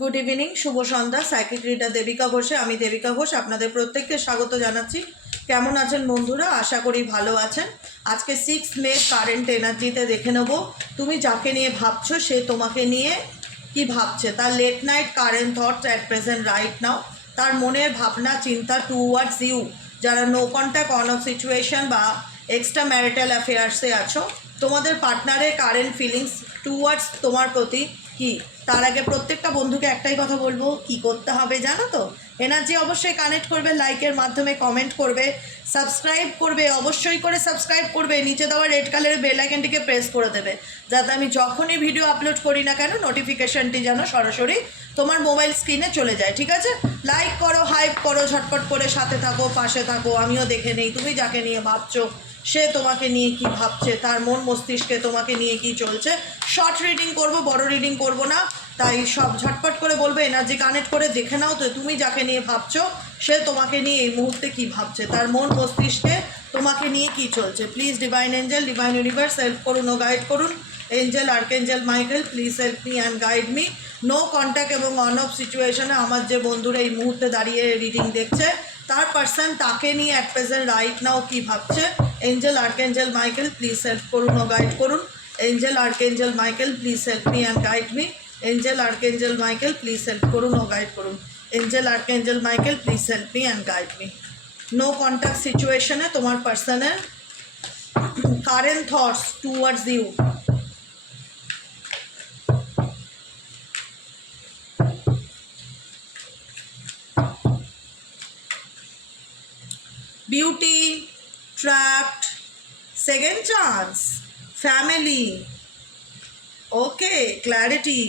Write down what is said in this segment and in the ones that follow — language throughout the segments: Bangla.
গুড ইভিনিং, শুভ সন্ধ্যা। সাইকিক রিডার দেবিকা ঘোষে। আমি দেবিকা ঘোষ আপনাদের প্রত্যেককে স্বাগত জানাচ্ছি। কেমন আছেন বন্ধুরা? আশা করি ভালো আছেন। আজকে 6 মে কারেন্ট এনার্জিতে দেখে নেব তুমি যাকে নিয়ে ভাবছো সে তোমাকে নিয়ে কি ভাবছে, তার late night current thoughts at present right now, তার মনের ভাবনা চিন্তা টুয়ার্ডস ইউ। যারা no contact on off situation বা এক্সট্রা ম্যারিটাল অ্যাফেয়ার্সে আছো, তোমাদের পার্টনারের কারেন্ট ফিলিংস টুয়ার্ডস তোমার প্রতি কি। তার আগে প্রত্যেকটা বন্ধুকে একটাই কথা বলবো, কি করতে হবে জানো তো? এনার্জি অবশ্যই কানেক্ট করবে, লাইকের মাধ্যমে কমেন্ট করবে, সাবস্ক্রাইব করবে, অবশ্যই করে সাবস্ক্রাইব করবে, নিচে দেওয়া রেড কালারের বেল আইকনটিকে প্রেস করে দেবে, যাতে আমি যখনই ভিডিও আপলোড করি না কেন নোটিফিকেশনটি যেন সরাসরি তোমার মোবাইল স্ক্রিনে চলে যায়। ঠিক আছে? লাইক করো, হাইপ করো, ঝটপট করে সাথে থাকো, পাশে থাকো, আমিও দেখে নেই তুমি যাকে নিয়ে ভাবছো সে তোমাকে নিয়ে কি ভাবছে, তার মন মস্তিষ্কে তোমাকে নিয়ে কি চলছে। শর্ট রিডিং করব, বড় রিডিং করব না, তাই সব ঝটপট করে বলবে, এনার্জি কানেক্ট করে দেখে নাও তো তুমি যাকে নিয়ে ভাবছো সে তোমাকে নিয়ে এই মুহূর্তে কি ভাবছে, তার মন মস্তিষ্কে তোমাকে নিয়ে কি চলছে। Please divine angel, divine universe help করুন ও গাইড করুন। Angel, archangel Michael, please help me and guide me. No contact এবং অন অফ সিচুয়েশনে আমার যে বন্ধুরা এই মুহূর্তে দাঁড়িয়ে রিডিং দেখছে, তার পার্সন তাকে নিয়ে অ্যাট প্রেজেন্ট রাইট নাও কি ভাবছে। Angel, archangel Michael, please help করুন ও গাইড করুন। Angel, archangel Michael, please help me and guide me. Angel, archangel Michael, please help করুন ও গাইড করুন। Angel, archangel Michael, please help me and guide me. No contact সিচুয়েশনে তোমার পার্সনের current thoughts towards you. Beauty, trapped, second chance, family, okay, clarity,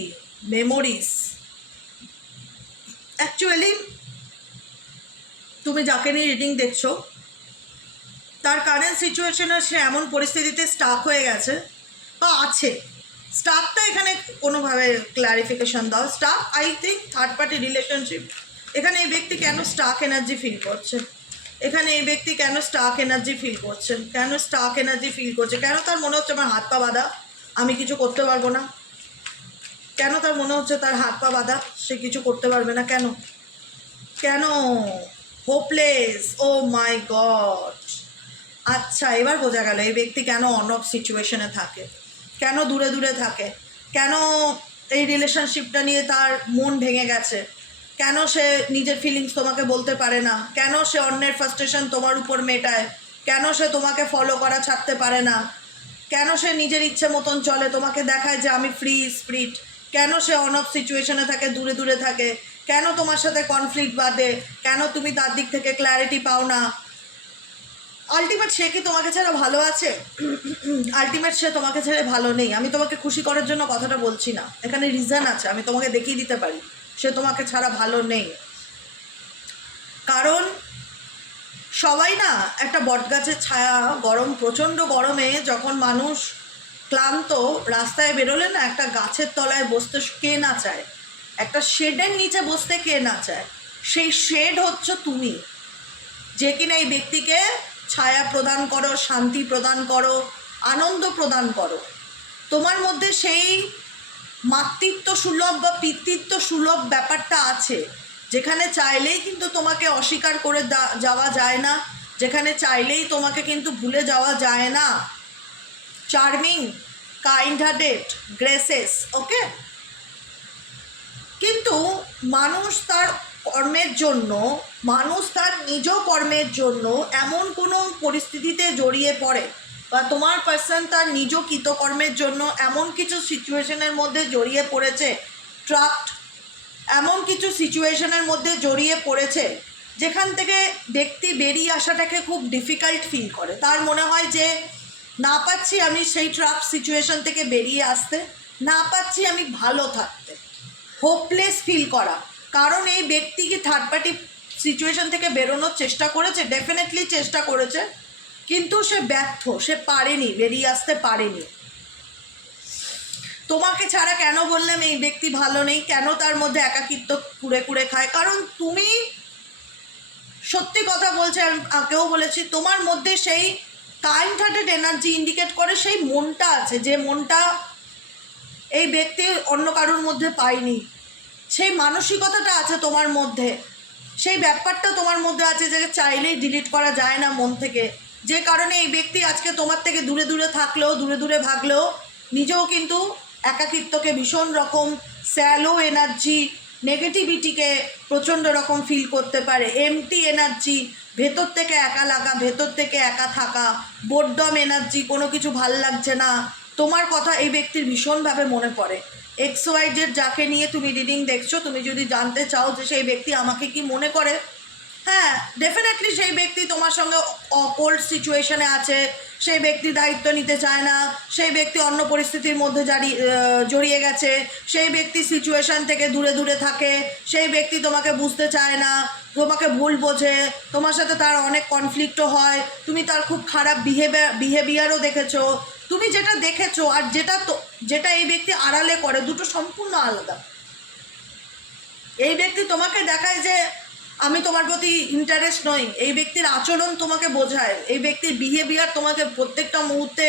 memories. Actually তুমি যাকে নিয়ে রিডিং দেখছো তার কারেন্ট সিচুয়েশনে সে এমন পরিস্থিতিতে স্টাক হয়ে গেছে বা আছে। স্টাকটা এখানে কোনোভাবে ক্ল্যারিফিকেশন দাও। Stuck, I think third party relationship. এখানে এই ব্যক্তি কেন স্টাক এনার্জি ফিল করছে, এখানে এই ব্যক্তি কেন স্টাক এনার্জি ফিল করছেন, কেন স্টাক এনার্জি ফিল করছে, কেন তার মনে হচ্ছে আমার হাত পা বাঁধা, আমি কিছু করতে পারবো না, কেন তার মনে হচ্ছে তার হাত পা বাঁধা, সে কিছু করতে পারবে না, কেন কেন হোপলেস? ও মাই গড। আচ্ছা, এবার বোঝা গেল এই ব্যক্তি কেন অন অফ সিচুয়েশনে থাকে, কেন দূরে দূরে থাকে, কেন এই রিলেশনশিপটা নিয়ে তার মন ভেঙে গেছে, কেন সে নিজের ফিলিংস তোমাকে বলতে পারে না, কেন সে অন্যের ফ্রাস্ট্রেশন তোমার উপর মেটায়, কেন সে তোমাকে ফলো করা ছাড়তে পারে না, কেন সে নিজের ইচ্ছে মতন চলে, তোমাকে দেখায় যে আমি ফ্রি স্পিরিট, কেন সে অন অফ সিচুয়েশনে থাকে, দূরে দূরে থাকে, কেন তোমার সাথে কনফ্লিক্ট বাঁধে, কেন তুমি তার দিক থেকে ক্ল্যারিটি পাও না। আলটিমেট সে কি তোমাকে ছাড়া ভালো আছে? আলটিমেট সে তোমাকে ছেড়ে ভালো নেই। আমি তোমাকে খুশি করার জন্য কথাটা বলছি না, এখানে রিজন আছে, আমি তোমাকে দেখিয়ে দিতে পারি সে তোমাকে ছাড়া ভালো নেই। কারণ সবাই না একটা বটগাছের ছায়া, গরম, প্রচণ্ড গরমে যখন মানুষ ক্লান্ত রাস্তায় বেরোলে না, একটা গাছের তলায় বসতে কে না চায়, একটা শেডের নিচে বসতে কে না চায়। সেই শেড হচ্ছে তুমি, যে কিনা এই ব্যক্তিকে ছায়া প্রদান করো, শান্তি প্রদান করো, আনন্দ প্রদান করো। তোমার মধ্যে সেই মাতৃত্ব সুলভ বা পিতৃত্ব সুলভ ব্যাপারটা আছে, যেখানে চাইলেই কিন্তু তোমাকে অস্বীকার করে যাওয়া যায় না, যেখানে চাইলেই তোমাকে কিন্তু ভুলে যাওয়া যায় না। চার্মিং, কাইন্ড হার্টেড, গ্রেসেস, ওকে। কিন্তু মানুষ তার কর্মের জন্য, মানুষ তার নিজ কর্মের জন্য এমন কোনো পরিস্থিতিতে জড়িয়ে পড়ে, বা তোমার পার্সন তার নিজ কৃতকর্মের জন্য এমন কিছু সিচুয়েশনের মধ্যে জড়িয়ে পড়েছে, ট্রাপড, এমন কিছু সিচুয়েশনের মধ্যে জড়িয়ে পড়েছে যেখান থেকে ব্যক্তি বেরিয়ে আসাটাকে খুব ডিফিকাল্ট ফিল করে। তার মনে হয় যে না পাচ্ছি আমি সেই ট্রাপ সিচুয়েশন থেকে বেরিয়ে আসতে, না পাচ্ছি আমি ভালো থাকতে, হোপলেস ফিল করা। কারণ এই ব্যক্তি কি থার্ড পার্টি সিচুয়েশন থেকে বেরোনোর চেষ্টা করেছে? ডেফিনেটলি চেষ্টা করেছে, কিন্তু সে ব্যর্থ, সে পারেনি, বেরিয়ে আসতে পারেনি। তোমাকে ছাড়া কেন বললাম এই ব্যক্তি ভালো নেই, কেন তার মধ্যে একাকিত্ব কুড়ে কুড়ে খায়? কারণ তুমি, সত্যি কথা বলছে, আমি আগেও বলেছি, তোমার মধ্যে সেই কাইন্ড হার্টেড এনার্জি ইন্ডিকেট করে সেই মনটা আছে, যে মনটা এই ব্যক্তি অন্য কারোর মধ্যে পায়নি, সেই মানসিকতাটা আছে তোমার মধ্যে, সেই ব্যাপারটা তোমার মধ্যে আছে যে চাইলেই ডিলিট করা যায় না মন থেকে, যে কারণে এই ব্যক্তি আজকে তোমার থেকে দূরে দূরে থাকলেও, দূরে দূরে ভাগলেও নিজেও কিন্তু একাকিত্বকে ভীষণ রকম, স্যালো এনার্জি, নেগেটিভিটিকে প্রচণ্ড রকম ফিল করতে পারে, এমটি এনার্জি, ভেতর থেকে একা লাগা, ভেতর থেকে একা থাকা, বোরডম এনার্জি, কোনো কিছু ভাল লাগছে না, তোমার কথা এই ব্যক্তির ভীষণভাবে মনে পড়ে। XYZ যাকে নিয়ে তুমি রিডিং দেখছো, তুমি যদি জানতে চাও যে সেই ব্যক্তি আমাকে কি মনে করে, হ্যাঁ ডেফিনেটলি সেই ব্যক্তি তোমার সঙ্গে অকোল্ড সিচুয়েশনে আছে, সেই ব্যক্তি দায়িত্ব নিতে চায় না, সেই ব্যক্তি অন্য পরিস্থিতির মধ্যে জড়িয়ে গেছে, সেই ব্যক্তি সিচুয়েশন থেকে দূরে দূরে থাকে, সেই ব্যক্তি তোমাকে বুঝতে চায় না, তোমাকে ভুল বোঝে, তোমার সাথে তার অনেক কনফ্লিক্টও হয়, তুমি তার খুব খারাপ বিহেভিয়ারও দেখেছো, তুমি যেটা দেখেছো আর যেটা এই ব্যক্তি আড়ালে করে দুটো সম্পূর্ণ আলাদা। এই ব্যক্তি তোমাকে দেখায় যে আমি তোমার প্রতি ইন্টারেস্ট নই, এই ব্যক্তির আচরণ তোমাকে বোঝায়, এই ব্যক্তির বিহেভিয়ার তোমাকে প্রত্যেকটা মুহূর্তে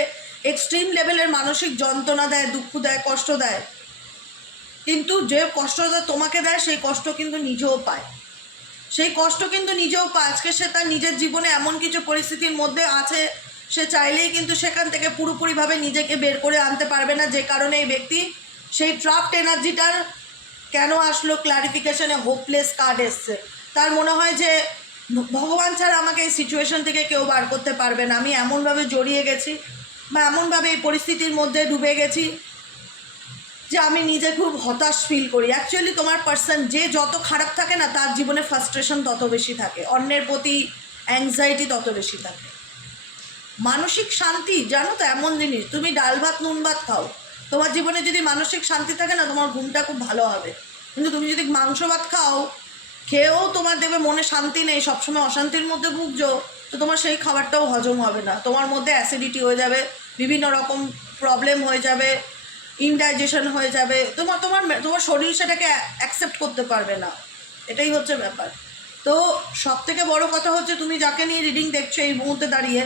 এক্সট্রিম লেভেলের মানসিক যন্ত্রণা দেয়, দুঃখ দেয়, কষ্ট দেয়, কিন্তু যে কষ্টটা তোমাকে দেয় সেই কষ্ট কিন্তু নিজেও পায়, সেই কষ্ট কিন্তু নিজেও পায়। আজকে সে তার নিজের জীবনে এমন কিছু পরিস্থিতির মধ্যে আছে, সে চাইলেই কিন্তু সেখান থেকে পুরোপুরিভাবে নিজেকে বের করে আনতে পারবে না, যে কারণে এই ব্যক্তি সেই ট্রাপড এনার্জিটার কেন আসলো, ক্লারিফিকেশনে হোপলেস কার্ড এসছে, তার মনে হয় যে ভগবান ছাড়া আমাকে এই সিচুয়েশন থেকে কেউ বার করতে পারবে না, আমি এমনভাবে জড়িয়ে গেছি বা এমনভাবে এই পরিস্থিতির মধ্যে ডুবে গেছি যে আমি নিজে খুব হতাশ ফিল করি। অ্যাকচুয়ালি তোমার পার্সন যে যত খারাপ থাকে না, তার জীবনে ফ্রাস্ট্রেশন তত বেশি থাকে, অন্যের প্রতি অ্যাংজাইটি তত বেশি থাকে। মানসিক শান্তি জানো তো এমন জিনিস, তুমি ডাল ভাত নুন ভাত খাও, তোমার জীবনে যদি মানসিক শান্তি থাকে না, তোমার ঘুমটা খুব ভালো হবে। কিন্তু তুমি যদি মাংস ভাত খাও, খেয়েও তোমার দেবে মনে শান্তি নেই, সবসময় অশান্তির মধ্যে ভুগছো, তো তোমার সেই খাবারটাও হজম হবে না, তোমার মধ্যে অ্যাসিডিটি হয়ে যাবে, বিভিন্ন রকম প্রবলেম হয়ে যাবে, ইনডাইজেশন হয়ে যাবে, তোমার তোমার তোমার শরীর সেটাকে অ্যাকসেপ্ট করতে পারবে না, এটাই হচ্ছে ব্যাপার। তো সবথেকে বড় কথা হচ্ছে, তুমি যাকে নিয়ে রিডিং দেখছো এই মুহূর্তে দাঁড়িয়ে,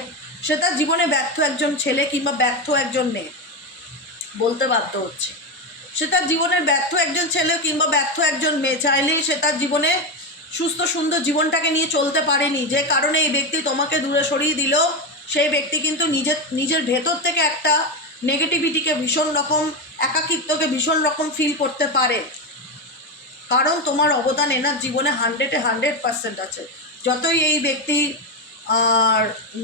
সে তার জীবনে ব্যর্থ একজন ছেলে কিংবা ব্যর্থ একজন মেয়ে, বলতে বাধ্য হচ্ছে, সে তার জীবনের ব্যর্থ একজন ছেলে কিংবা ব্যর্থ একজন মেয়ে, চাইলেই সে তার জীবনে সুস্থ সুন্দর জীবনটাকে নিয়ে চলতে পারেনি, যে কারণে এই ব্যক্তি তোমাকে দূরে সরিয়ে দিল, সেই ব্যক্তি কিন্তু নিজের ভেতর থেকে একটা নেগেটিভিটিকে ভীষণ রকম, একাকিত্বকে ভীষণ রকম ফিল করতে পারে, কারণ তোমার অবদান এনার জীবনে 100% আছে। যতই এই ব্যক্তি আর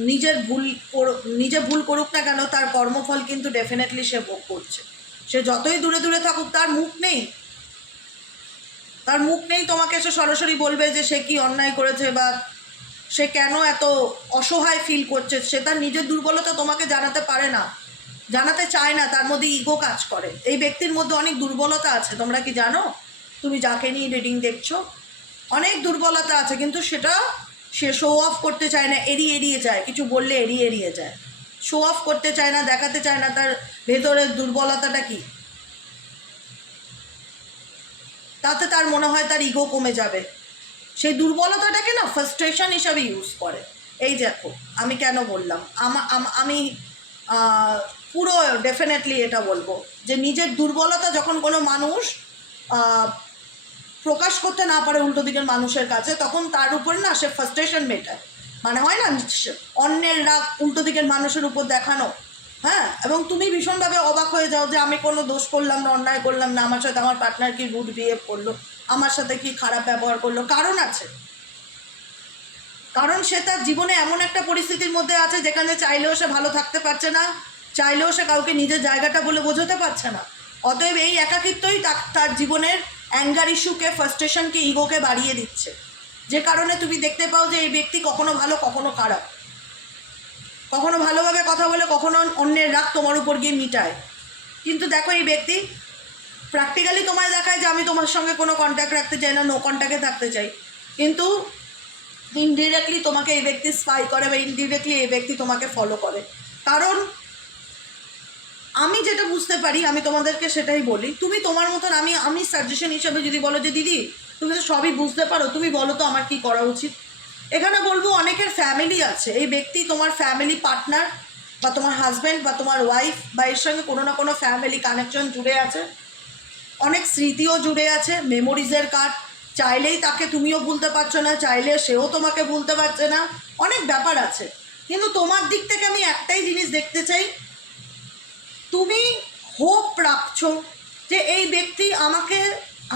নিজে ভুল করুক না কেন, তার কর্মফল কিন্তু ডেফিনেটলি সে ভোগ করছে। সে যতই দূরে দূরে থাকুক, তার মুখ নেই তোমাকে এসে সরাসরি বলবে যে সে কি অন্যায় করেছে বা সে কেন এত অসহায় ফিল করছে, সে তার নিজের দুর্বলতা তোমাকে জানাতে পারে না, জানাতে চায় না, তার মধ্যে ইগো কাজ করে। এই ব্যক্তির মধ্যে অনেক দুর্বলতা আছে, তোমরা কি জানো? তুমি যাকে নিয়ে রিডিং দেখছো, অনেক দুর্বলতা আছে, কিন্তু সেটা সে শো অফ করতে চায় না, এড়িয়ে যায়, কিছু বললে এড়িয়ে যায়, শো অফ করতে চায় না, দেখাতে চায় না তার ভেতরের দুর্বলতাটা কি, তাতে তার মনে হয় তার ইগো কমে যাবে, সেই দুর্বলতাটাকে না ফ্রাস্ট্রেশন হিসাবে ইউজ করে। এই দেখো আমি কেন বললাম, আমি পুরো ডেফিনেটলি এটা বলবো যে নিজের দুর্বলতা যখন কোনো মানুষ প্রকাশ করতে না পারে উল্টো দিকের মানুষের কাছে, তখন তার উপর না সে ফ্রাস্ট্রেশন মেটায়, মানে হয় না অন্যের রাগ উল্টো দিকের মানুষের উপর দেখানো, হ্যাঁ, এবং তুমি ভীষণভাবে অবাক হয়ে যাও যে আমি কোনো দোষ করলাম না, অন্যায় করলাম না, আমার সাথে আমার পার্টনার কি রুড বিহেভ করলো, আমার সাথে কি খারাপ ব্যবহার করলো, কারণ আছে, কারণ সে তার জীবনে এমন একটা পরিস্থিতির মধ্যে আছে যেখানে চাইলেও সে ভালো থাকতে পারছে না, চাইলেও সে কাউকে নিজের জায়গাটা বলে বোঝাতে পারছে না। অতএব এই একাকিত্বই তার জীবনের অ্যাঙ্গার ইস্যুকে, ফ্রাস্ট্রেশনকে, ইগোকে বাড়িয়ে দিচ্ছে, যে কারণে তুমি দেখতে পাও যে এই ব্যক্তি কখনো ভালো কখনো খারাপ, কখনো ভালোভাবে কথা বলে, কখনো অন্যের রাগ তোমার উপর গিয়ে মিটায়। কিন্তু দেখো এই ব্যক্তি প্র্যাকটিক্যালি তোমায় দেখায় যে আমি তোমার সঙ্গে কোনো কন্ট্যাক্ট রাখতে চাই না, নো কন্ট্যাক্টে থাকতে চাই, কিন্তু ইনডিরেক্টলি তোমাকে এই ব্যক্তি স্পাই করে বা ইনডিরেক্টলি এই ব্যক্তি তোমাকে ফলো করে। কারণ আমি যেটা বুঝতে পারি, আমি তোমাদেরকে সেটাই বলি, তুমি তোমার মতন, আমি সাজেশন হিসাবে যদি বলো যে দিদি তুমি তো সবই বুঝতে পারো, তুমি বলো তো আমার কি করা উচিত, এখানে বলবো অনেকের ফ্যামিলি আছে, এই ব্যক্তি তোমার ফ্যামিলি পার্টনার বা তোমার হাজব্যান্ড বা তোমার ওয়াইফ বা এর সঙ্গে কোনো না কোনো ফ্যামিলি কানেকশন জুড়ে আছে, অনেক স্মৃতিও জুড়ে আছে, মেমোরিজের কার্ড। চাইলেই তাকে তুমিও ভুলতে পারছো না, চাইলে সেও তোমাকে ভুলতে পারছে না, অনেক ব্যাপার আছে। কিন্তু তোমার দিক থেকে আমি একটাই জিনিস দেখতে চাই, তুমি হোপ রাখছো যে এই ব্যক্তি আমাকে,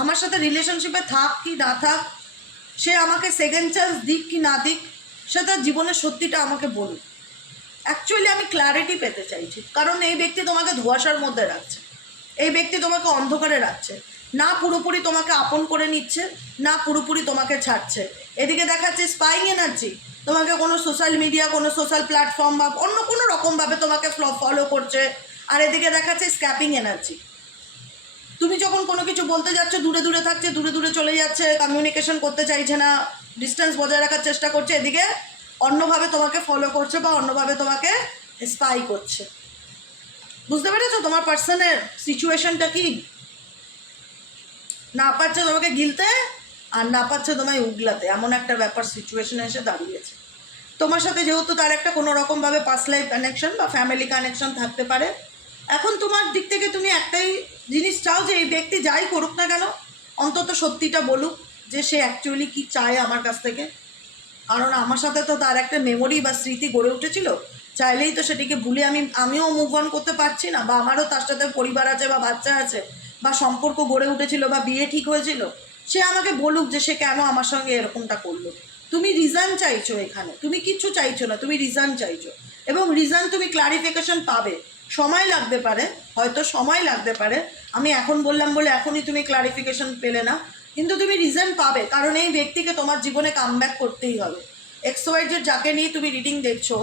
আমার সাথে রিলেশনশিপে থাক কি না থাক, সে আমাকে সেকেন্ড চান্স দিক কি না দিক, সে তার জীবনের সত্যিটা আমাকে বলুক। অ্যাকচুয়ালি আমি ক্ল্যারিটি পেতে চাইছি, কারণ এই ব্যক্তি তোমাকে ধোঁয়াশার মধ্যে রাখছে, এই ব্যক্তি তোমাকে অন্ধকারে রাখছে, না পুরোপুরি তোমাকে আপন করে নিচ্ছে, না পুরোপুরি তোমাকে ছাড়ছে। এদিকে দেখাচ্ছে স্পাইং এনার্জি, তোমাকে কোনো সোশ্যাল মিডিয়া, কোনো সোশ্যাল প্ল্যাটফর্ম বা অন্য কোনো রকমভাবে তোমাকে ফলো করছে। আর এদিকে দেখাচ্ছে স্ক্যাপিং এনার্জি, তুমি যখন কোনো কিছু বলতে যাচ্ছ দূরে দূরে থাকছে, দূরে দূরে চলে যাচ্ছে, কমিউনিকেশন করতে চাইছে না, ডিস্টেন্স বজায় রাখার চেষ্টা করছে। এদিকে অন্যভাবে তোমাকে ফলো করছে বা অন্যভাবে তোমাকে স্পাই করছে। বুঝতে পেরেছো তোমার পার্সনের সিচুয়েশনটা কি? না পারছে তোমাকে গিলতে, আর না পারছে তোমায় উগলাতে, এমন একটা ব্যাপার সিচুয়েশনে এসে দাঁড়িয়েছে। তোমার সাথে যেহেতু তার একটা কোনো রকমভাবে পাস্ট লাইফ কানেকশন বা ফ্যামিলি কানেকশন থাকতে পারে, এখন তোমার দিক থেকে তুমি একটাই জিনিস চাও যে এই ব্যক্তি যাই করুক না কেন অন্তত সত্যিটা বলুক যে সে অ্যাকচুয়ালি কী চায় আমার কাছ থেকে। কারণ আমার সাথে তো তার একটা মেমোরি বা স্মৃতি গড়ে উঠেছিল, চাইলেই তো সেটিকে ভুলে আমিও মুভ অন করতে পারছি না, বা আমারও তার সাথে পরিবার আছে বা বাচ্চা আছে বা সম্পর্ক গড়ে উঠেছিল বা বিয়ে ঠিক হয়েছিল। সে আমাকে বলুক যে সে কেন আমার সঙ্গে এরকমটা করলো। তুমি রিজন চাইছো, এখানে তুমি কিচ্ছু চাইছো না, তুমি রিজন চাইছো, এবং রিজন তুমি ক্লারিফিকেশন পাবে। সময় লাগতে পারে, হয়তো সময় লাগতে পারে, আমি এখন বললাম বলে এখনই তুমি ক্লারিফিকেশন পেলে না, কিন্তু তুমি রিজন পাবে। কারণ এই ব্যক্তিকে তোমার জীবনে কামব্যাক করতেই হবে। XYZ যাকে নিয়ে তুমি রিডিং দেখছো,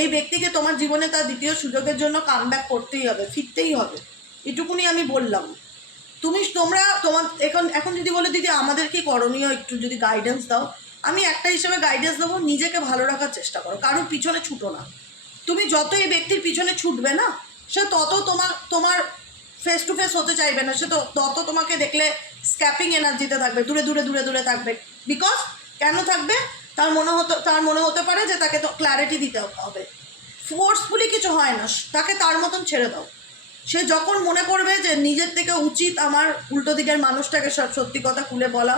এই ব্যক্তিকে তোমার জীবনে তার দ্বিতীয় সুযোগের জন্য কামব্যাক করতেই হবে, ফিরতেই হবে, এটুকুনি আমি বললাম। তোমার এখন যদি বলে দিদি আমাদের কি করণীয়, একটু যদি গাইডেন্স দাও, আমি একটা হিসেবে গাইডেন্স দেবো, নিজেকে ভালো রাখার চেষ্টা করো, কারোর পিছনে ছুটো না। তুমি যত এই ব্যক্তির পিছনে ছুটবে না, সে তত তোমার ফেস টু ফেস হতে চাইবে না, সে তো তত তোমাকে দেখলে স্ক্যাপিং এনার্জিতে থাকবে, দূরে দূরে দূরে দূরে থাকবে। বিকজ কেন থাকবে? তার মনে হতে পারে যে তাকে তো ক্ল্যারিটি দিতে হবে। ফোর্সফুলি কিছু হয় না, তাকে তার মতন ছেড়ে দাও। সে যখন মনে করবে যে নিজের থেকে উচিত আমার উল্টো দিকের মানুষটাকে সব সত্যি কথা খুলে বলা,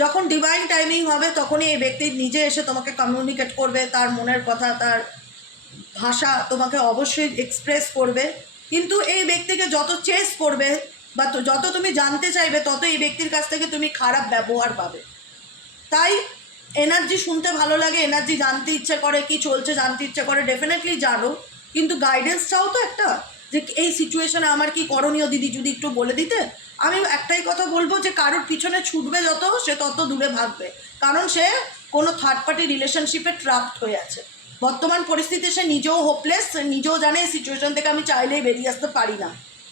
যখন ডিভাইন টাইমিং হবে তখনই এই ব্যক্তি নিজে এসে তোমাকে কমিউনিকেট করবে, তার মনের কথা, তার ভাষা তোমাকে অবশ্যই এক্সপ্রেস করবে। কিন্তু এই ব্যক্তিকে যত চেস করবে বা যত তুমি জানতে চাইবে, তত এই ব্যক্তির কাছ থেকে তুমি খারাপ ব্যবহার পাবে। তাই এনার্জি শুনতে ভালো লাগে, এনার্জি জানতে ইচ্ছে করে, কি চলছে জানতে ইচ্ছে করে, ডেফিনেটলি জানো, কিন্তু গাইডেন্স চাও তো একটা, যে এই সিচুয়েশনে আমার কি করণীয় দিদি, যদি একটু বলে দিতে। আমি একটাই কথা বলবো যে কারোর পিছনে ছুটবে যত, সে তত দূরে ভাগবে, কারণ সে কোনো থার্ড পার্টি রিলেশনশিপে ট্রাপড হয়ে আছে। বর্তমান পরিস্থিতিতে সে নিজেও হোপলেস, সে নিজেও জানে এই সিচুয়েশন থেকে আমি চাইলেই বেরিয়ে আসতে পারি না।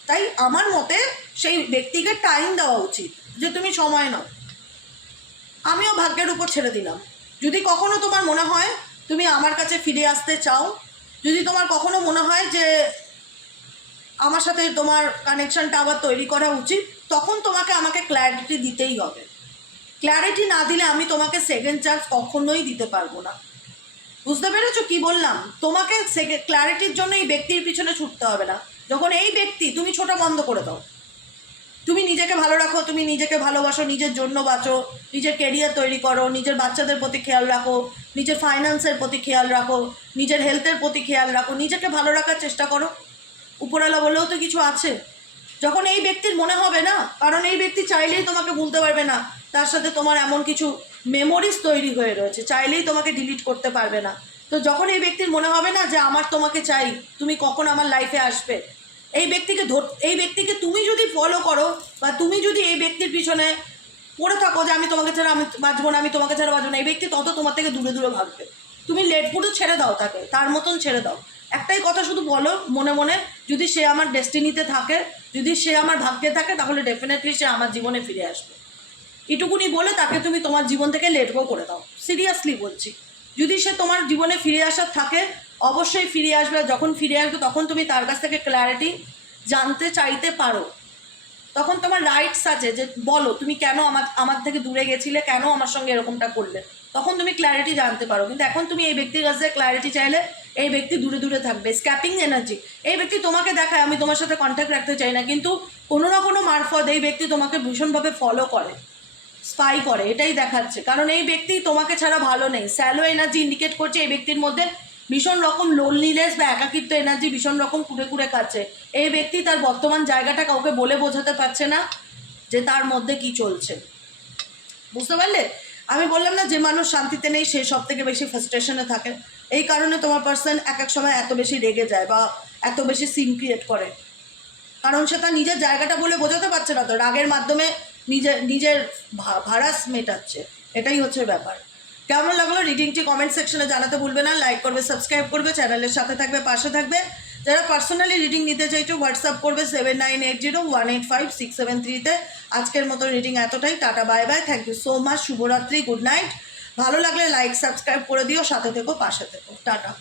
তাই আমার মতে সেই ব্যক্তিকে টাইম দেওয়া উচিত, যে তুমি সময় নাও। আমিও ভাগ্যের উপর ছেড়ে দিলাম। যদি কখনো তোমার মনে হয় তুমি আমার কাছে ফিরে আসতে চাও, যদি তোমার কখনো মনে হয় যে আমার সাথে তোমার কানেকশানটা আবার তৈরি করা উচিত, তখন তোমাকে আমাকে ক্ল্যারিটি দিতেই হবে। ক্ল্যারিটি না দিলে আমি তোমাকে সেকেন্ড চান্স কখনোই দিতে পারবো না। বুঝতে পেরেছো কি বললাম? তোমাকে ক্ল্যারিটির জন্য এই ব্যক্তির পিছনে ছুটতে হবে না। যখন এই ব্যক্তি, তুমি ছোটা বন্ধ করে দাও, তুমি নিজেকে ভালো রাখো, তুমি নিজেকে ভালোবাসো, নিজের জন্য বাঁচো, নিজের কেরিয়ার তৈরি করো, নিজের বাচ্চাদের প্রতি খেয়াল রাখো, নিজের ফাইন্যান্সের প্রতি খেয়াল রাখো, নিজের হেলথের প্রতি খেয়াল রাখো, নিজেকে ভালো রাখার চেষ্টা করো। উপরওয়ালা বলেও তো কিছু আছে। যখন এই ব্যক্তির মনে হবে না, কারণ এই ব্যক্তি চাইলেই তোমাকে ভুলতে পারবে না, তার সাথে তোমার এমন কিছু মেমোরিজ তৈরি হয়ে রয়েছে, চাইলেই তোমাকে ডিলিট করতে পারবে না। তো যখন এই ব্যক্তির মনে হবে না যে আমার তোমাকে চাই, তুমি কখন আমার লাইফে আসবে, এই ব্যক্তিকে তুমি যদি ফলো করো, বা তুমি যদি এই ব্যক্তির পিছনে পড়ে থাকো যে আমি তোমাকে ছাড়া আমি বাঁচবো না, আমি তোমাকে ছাড়া বাঁচবো না, এই ব্যক্তি তত তোমার থেকে দূরে দূরে ভাগবে। তুমি পুরো ছেড়ে দাও তাকে, তার মতন ছেড়ে দাও। একটাই কথা শুধু বলো মনে মনে, যদি সে আমার ডেস্টিনিতে থাকে, যদি সে আমার ভাগ্যে থাকে, তাহলে ডেফিনেটলি সে আমার জীবনে ফিরে আসবে। এটুকুনি বলে তাকে তুমি তোমার জীবন থেকে লেট গো করে দাও। সিরিয়াসলি বলছি, যদি সে তোমার জীবনে ফিরে আসার থাকে, অবশ্যই ফিরে আসবে। যখন ফিরে আসবে তখন তুমি তার কাছ থেকে ক্ল্যারিটি জানতে চাইতে পারো। তখন তোমার রাইটস আছে যে বলো তুমি কেন আমার থেকে দূরে গেছিলে, কেন আমার সঙ্গে এরকমটা করলে, তখন তুমি ক্ল্যারিটি জানতে পারো। কিন্তু এখন তুমি এই ব্যক্তির কাছে ক্ল্যারিটি চাইলে এই ব্যক্তি দূরে দূরে থাকবে। স্ক্যাপিং এনার্জি, এই ব্যক্তি তোমাকে দেখায় আমি তোমার সাথে কন্ট্যাক্ট রাখতে চাই না, কিন্তু কোনো না কোনো মারফত এই ব্যক্তি তোমাকে ভীষণভাবে ফলো করে, স্পাই করে, এটাই দেখাচ্ছে। কারণ এই ব্যক্তি তোমাকে ছাড়া ভালো নেই। স্যালো এনার্জি ইন্ডিকেট করছে এই ব্যক্তির মধ্যে ভীষণ রকম লোনলিনেস বা একাকিত্ব এনার্জি ভীষণ রকম কুড়ে কুড়ে কাটছে। এই ব্যক্তি তার বর্তমান জায়গাটা কাউকে বলে বোঝাতে পারছে না যে তার মধ্যে কি চলছে, বুঝতে পারলে? আমি বললাম না, যে মানুষ শান্তিতে নেই সে সব থেকে বেশি ফ্রাস্ট্রেশনে থাকে। এই কারণে তোমার পার্সন এক এক সময় এত বেশি রেগে যায় বা এত বেশি সিন ক্রিয়েট করে, কারণ সে তার নিজের জায়গাটা বলে বোঝাতে পারছে না, তো রাগের মাধ্যমে নিজের ভাড়াস মেটাচ্ছে। এটাই হচ্ছে ব্যাপার। কেমন লাগলো রিডিংটি কমেন্ট সেকশনে জানাতে ভুলবে না। লাইক করবে, সাবস্ক্রাইব করবে, চ্যানেলের সাথে থাকবে, পাশে থাকবে। যারা পার্সোনালি রিডিং নিতে চাইছো হোয়াটসঅ্যাপ করবে 7980185673-তে। আজকের মতো রিডিং এতটাই। Tata, bye bye, thank you so much, শুভরাত্রি, গুড নাইট। ভালো লাগলে লাইক সাবস্ক্রাইব করে দিও, সাথে থেকো, পাশে থেকো, টাটা।